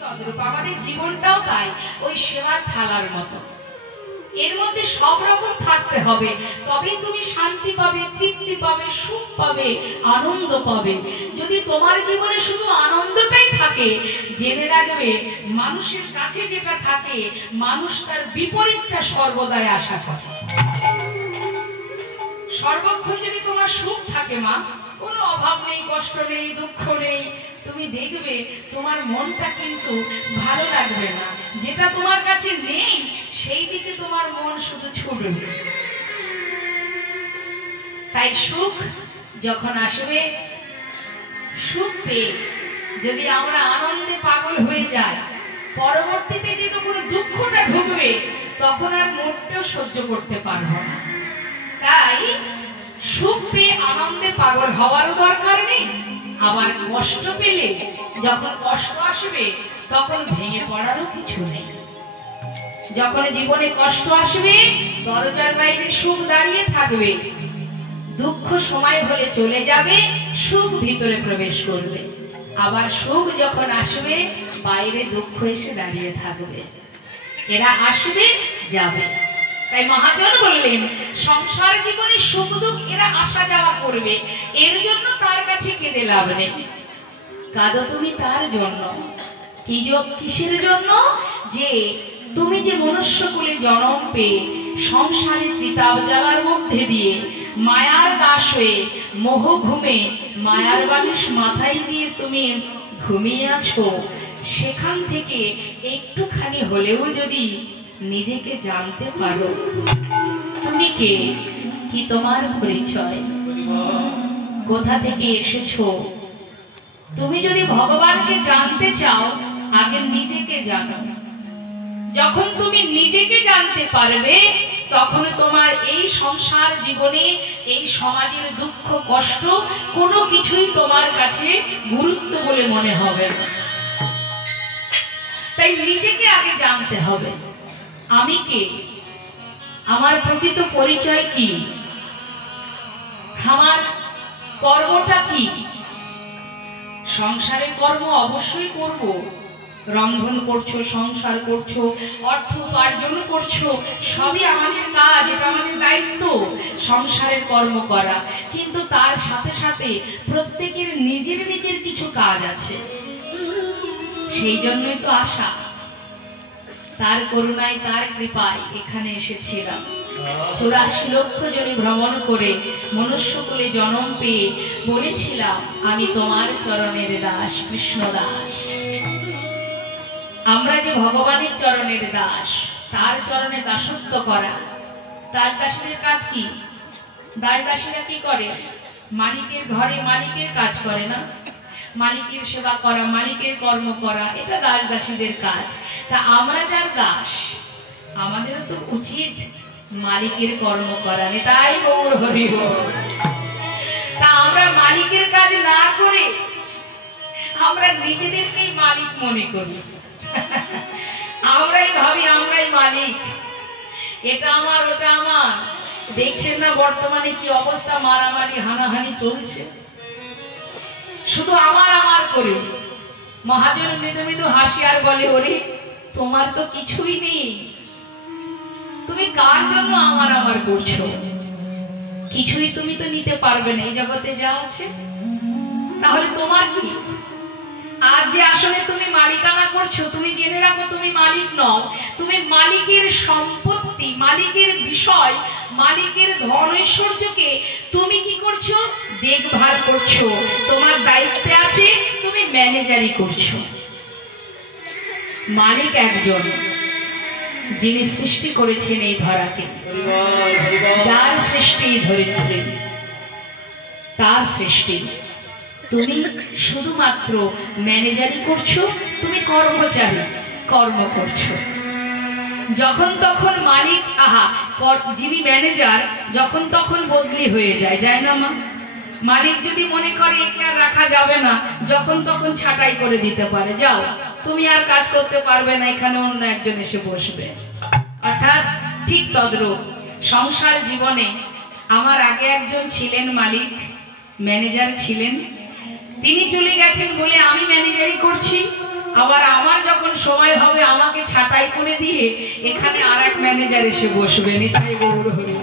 তদ্রূপ আমাদের জীবনটাও তাই, ওই সেবার থালার মতো। এর মধ্যে সব রকম থাকতে হবে, তবে তুমি শান্তি পাবে, তৃপ্তি পাবে, সুখ পাবে, আনন্দ পাবে। যদি তোমার জীবনে শুধু আনন্দটাই থাকে, জেনে রাখবে মানুষের কাছে যেটা থাকে মানুষ তার বিপরীতটা সর্বদাই আশা করে। সর্বক্ষণ যদি তোমার সুখ থাকে মা, কোনো অভাব নেই, কষ্ট নেই, দুঃখ নেই, তুমি দেখবে তোমার মনটা কিন্তু ভালো লাগবে না। যেটা তোমার কাছে নেই সেই দিকে তোমার মন শুধু ছুটবে। তাই সুখ যখন আসবে, সুখ পেয়ে যদি আমরা আনন্দে পাগল হয়ে যাই, পরবর্তীতে যে কোনো দুঃখটা ঢুকবে তখন আর মোটেও সহ্য করতে পারবো না। তাই সুখ পেয়ে আনন্দে পাগল হওয়ারও দরকার নেই, আবার কষ্ট পেলে যখন কষ্ট আসবে তখন ভেঙে পড়ারও কিছু নেই। যখন জীবনে কষ্ট আসবে দরজার বাইরে সুখ দাঁড়িয়ে থাকবে, দুঃখ সময় হলে চলে যাবে, সুখ ভিতরে প্রবেশ করবে। আবার সুখ যখন আসবে বাইরে দুঃখ এসে দাঁড়িয়ে থাকবে। এরা আসবে যাবে। তাই মহাজন বললেন সংসার জীবনে সুখ দুঃখ এরা আসা যাওয়া করবে, এর জন্য তার কাছে কেঁদে লাভ নেই। কাঁদো তুমি তার জন্য। কিসের জন্য? যে তুমি যে মনুষ্য কুলে জন্ম পেয়ে সংসারে পিতাব জ্বালার মধ্যে দিয়ে মায়ার দাস হয়ে মোহ ঘুমে মায়ার বালিশ মাথায় দিয়ে তুমি ঘুমিয়ে আছো, সেখান থেকে একটুখানি হলেও যদি নিজেকে জানতে পারো তুমি কে, কি তোমার পরিচয়, কোথা থেকে এসেছো, তুমি যদি ভগবানকে জানতে চাও আগে নিজেকে জানো। যখন তুমি নিজেকে জানতে পারবে তখন তোমার এই সংসার জীবনে এই সমাজের দুঃখ কষ্ট কোনো কিছুই তোমার কাছে গুরুত্ব বলে মনে হবে না। তাই নিজেকে আগে জানতে হবে, আমি কে, আমার প্রকৃত পরিচয় কি, আমার কর্মটা কি। সংসারে কর্ম অবশ্যই করব, রন্ধন করছো, সংসার করছো, অর্থ উপার্জন করছো, সবই আমাদের কাজ, এটা আমাদের দায়িত্ব সংসারের কর্ম করা। কিন্তু তার সাথে সাথে প্রত্যেকের নিজের নিজের কিছু কাজ আছে, সেই জন্যই তো আশা। তার করুণায় তার কৃপায় এখানে এসেছিলাম। 84 লক্ষ জনে ভ্রমণ করে মনুষ্যকুলে জন্ম পেয়ে বলেছিলাম আমি তোমার চরণের দাস, কৃষ্ণ দাস। আমরা যে ভগবানের চরণের দাস, তার চরণে দাসত্ব করা। তার দাসীদের কাজ কি? দাস দাসীরা কি করে? মালিকের ঘরে মালিকের কাজ করে না, মালিকের সেবা করা, মালিকের কর্ম করা, এটা দাস দাসীদের কাজ। তা আমরা যার দাস, আমাদেরও তো উচিত মালিকের কর্ম করা। তাই গৌর হরি বল। তা আমরা মালিকের কাজ না করে আমরা নিজেদেরকেই মালিক মনে করি। আমরাই ভাবি আমরাই মালিক, এটা আমার ওটা আমার। দেখছেন না বর্তমানে কি অবস্থা, মারামারি হানাহানি চলছে, শুধু আমার আমার করে। মহাজন মৃদু মৃদু হাসি আর বলে ওরে তোমার তো কিছুই নেই, তুমি কার জন্য আমার আমার করছো? কিছুই তুমি তো নিতে পারবে না এই জগতে যা আছে, তাহলে তোমার কি? আজ যে আসলে তুমি মালিকানা করছো, তুমি জেনে রাখো তুমি মালিক নও, তুমি মালিকের সম্পত্তি, মালিকের বিষয়, মালিকের ধন ঐশ্বর্যকে তুমি কি করছো? দেখভাল করছো, তোমার দায়িত্বে আছে, তুমি ম্যানেজারি করছো। মালিক একজন, যিনি সৃষ্টি করেছেন এই ধরাকে, যার সৃষ্টি ধরিত্রী, তার সৃষ্টি। তুমি শুধুমাত্র ম্যানেজারি করছো, তুমি কর্মচারী, কর্ম করছো। যখন তখন মালিক, যিনি ম্যানেজার যখন তখন বদলি হয়ে যায়, যায় না মা? মালিক যদি মনে করে একে আর রাখা যাবে না, যখন তখন ছাঁটাই করে দিতে পারে, যাও তুমি আর কাজ করতে পারবে না, এখানে অন্য একজন এসে বসবে। অর্থাৎ ঠিক তদ্রূপ সংসার জীবনে আমার আগে একজন ছিলেন মালিক, ম্যানেজার ছিলেন, তিনি চলে গেছেন বলে আমি ম্যানেজারি করছি। আবার আমার সময় হবে আমাকে ছাঁটাই করে দিয়ে এখানে আর এক ম্যানেজার এসে বসবেন। এটাই গৌর হরি।